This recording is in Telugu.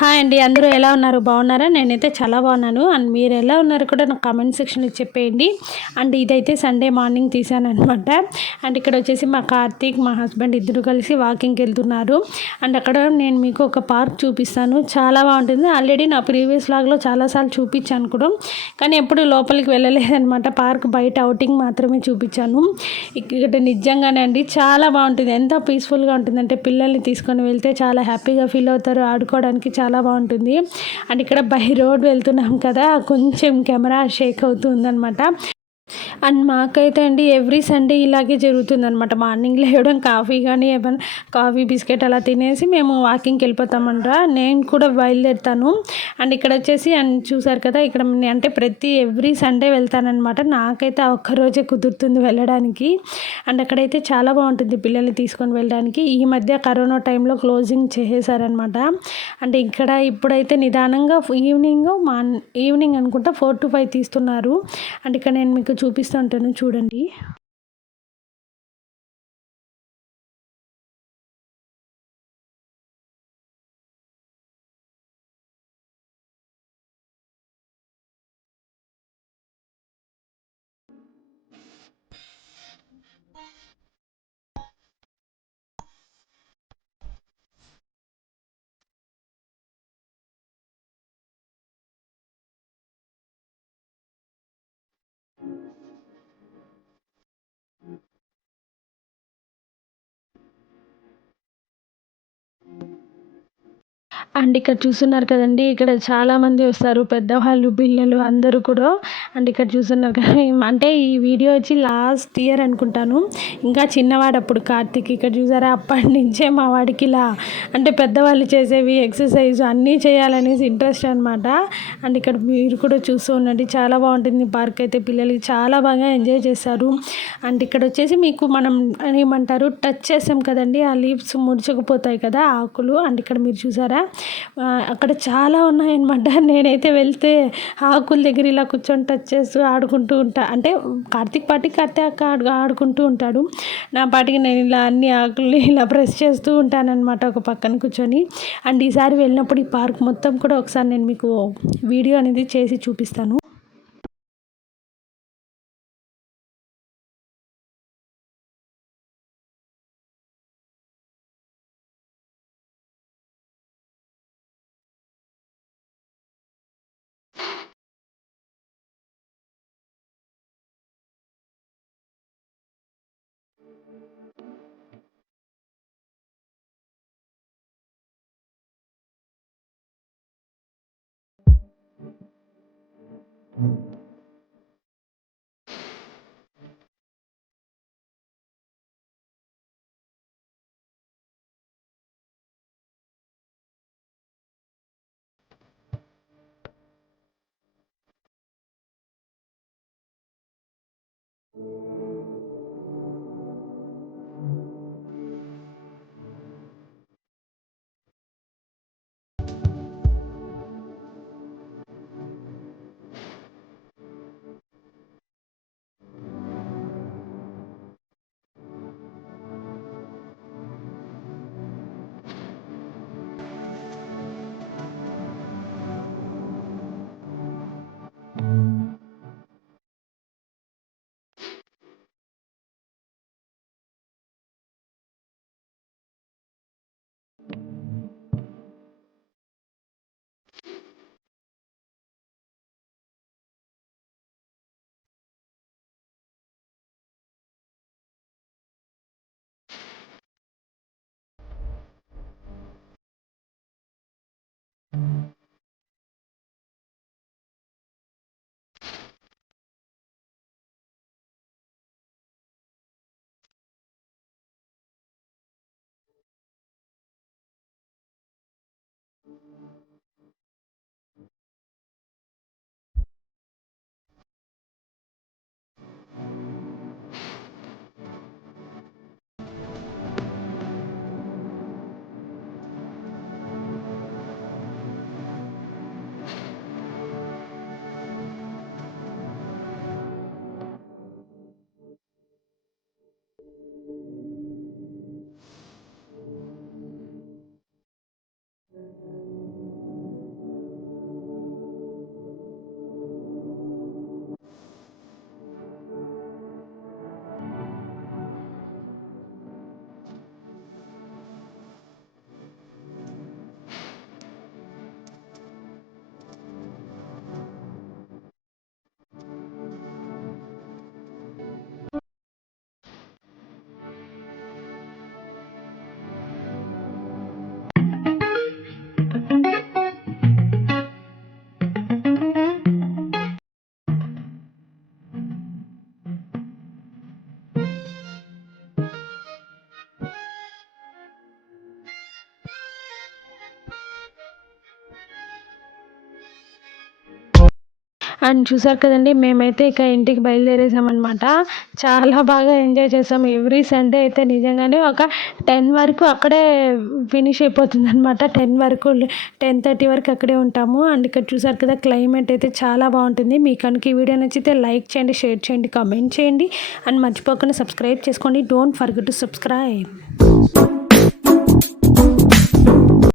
హాయ్ అండి. అందరూ ఎలా ఉన్నారు? బాగున్నారా? నేనైతే చాలా బాగున్నాను. అండ్ మీరు ఎలా ఉన్నారు కూడా నాకు కామెంట్ సెక్షన్‌లో చెప్పేయండి. అండ్ ఇదైతే సండే మార్నింగ్ తీశాననమాట. అండ్ ఇక్కడ వచ్చేసి మా కార్తీక్, మా హస్బెండ్ ఇద్దరు కలిసి వాకింగ్‌కి వెళ్తున్నారు. అండ్ అక్కడ నేను మీకు ఒక పార్క్ చూపిస్తాను. చాలా బాగుంటుంది. ఆల్రెడీ నా ప్రీవియస్ వ్లాగ్‌లో చాలాసార్లు చూపించాను కూడా. కానీ ఎప్పుడు లోపలికి వెళ్ళలేదనమాట. పార్క్ బయట ఔటింగ్ మాత్రమే చూపించాను. ఇక్కడ నిజంగానే అండి చాలా బాగుంటుంది. ఎంత పీస్ఫుల్‌గా ఉంటుందంటే పిల్లల్ని తీసుకొని వెళ్తే చాలా హ్యాపీగా ఫీల్ అవుతారు. ఆడుకోవడానికి చాలా బాగుంటుంది. అండ్ ఇక్కడ బై రోడ్ వెళ్తున్నాం కదా, కొంచెం కెమెరా షేక్ అవుతుందన్నమాట. అండ్ మాకైతే అండి ఎవ్రీ సండే ఇలాగే జరుగుతుందనమాట. మార్నింగ్ లేవడం కాఫీ కానీ ఏమైనా కాఫీ బిస్కెట్ అలా తినేసి మేము వాకింగ్కి వెళ్ళిపోతామంట. నేను కూడా బయలుదేరుతాను. అండ్ ఇక్కడ వచ్చేసి అండ్ చూసారు కదా, ఇక్కడ అంటే ప్రతి ఎవ్రీ సండే వెళ్తానమాట. నాకైతే ఆ ఒక్కరోజే కుదురుతుంది వెళ్ళడానికి. అండ్ అక్కడైతే చాలా బాగుంటుంది పిల్లల్ని తీసుకొని వెళ్ళడానికి. ఈ మధ్య కరోనా టైంలో క్లోజింగ్ చేసేసారనమాట. అంటే ఇక్కడ ఇప్పుడైతే నిదానంగా ఈవినింగ్ అనుకుంటా 4 to 5 తీస్తున్నారు. అండ్ ఇక్కడ నేను మీకు చూపిస్తూ ఉంటాను చూడండి. అండ్ ఇక్కడ చూస్తున్నారు కదండీ! ఇక్కడ చాలామంది వస్తారు. పెద్దవాళ్ళు, పిల్లలు అందరూ కూడా. అండ్ ఇక్కడ చూస్తున్నారు కదా, అంటే ఈ వీడియో వచ్చి లాస్ట్ ఇయర్ అనుకుంటాను. ఇంకా చిన్నవాడు అప్పుడు కార్తీక్. ఇక్కడ చూసారా, అప్పటినుంచే మా వాడికి ఇలా అంటే పెద్దవాళ్ళు చేసేవి ఎక్సర్సైజ్ అన్నీ చేయాలనేసి ఇంట్రెస్ట్ అనమాట. అండ్ ఇక్కడ మీరు కూడా చూస్తూ ఉండండి. చాలా బాగుంటుంది పార్క్ అయితే. పిల్లలకి చాలా బాగా ఎంజాయ్ చేస్తారు. అండ్ ఇక్కడ వచ్చేసి మీకు మనం ఏమంటారు టచ్ చేసాం కదండీ, ఆ లీవ్స్ ముడుచుకుపోతాయి కదా ఆకులు. అండ్ ఇక్కడ మీరు చూసారా, అక్కడ చాలా ఉన్నాయన్నమాట. నేనైతే వెళ్తే ఆకుల దగ్గర ఇలా కూర్చొని టచ్ చేస్తూ ఆడుకుంటూ ఉంటా. అంటే కార్తీక్ ఆడుకుంటూ ఉంటాడు. నా పాటికి నేను ఇలా అన్ని ఆకుల్ని ఇలా ప్రెస్ చేస్తూ ఉంటానన్నమాట ఒక పక్కన కూర్చొని. అండ్ ఈసారి వెళ్ళినప్పుడు ఈ పార్క్ మొత్తం కూడా ఒకసారి నేను మీకు వీడియో అనేది చేసి చూపిస్తాను. అండ్ చూసారు కదండి, మేమైతే ఇక ఇంటికి బయలుదేరేసామన్నమాట. చాలా బాగా ఎంజాయ్ చేసాం. ఎవ్రీ సండే అయితే నిజంగానే ఒక 10 వరకు అక్కడే ఫినిష్ అయిపోతుంది అనమాట. 10 వరకు 10:30 వరకు అక్కడే ఉంటాము. అండ్ ఇక్కడ చూసారు కదా, క్లైమేట్ అయితే చాలా బాగుంటుంది. మీకు కనుక ఈ వీడియో నచ్చితే లైక్ చేయండి, షేర్ చేయండి, కామెంట్ చేయండి. అండ్ మర్చిపోకుండా సబ్స్క్రైబ్ చేసుకోండి. Don't forget to subscribe.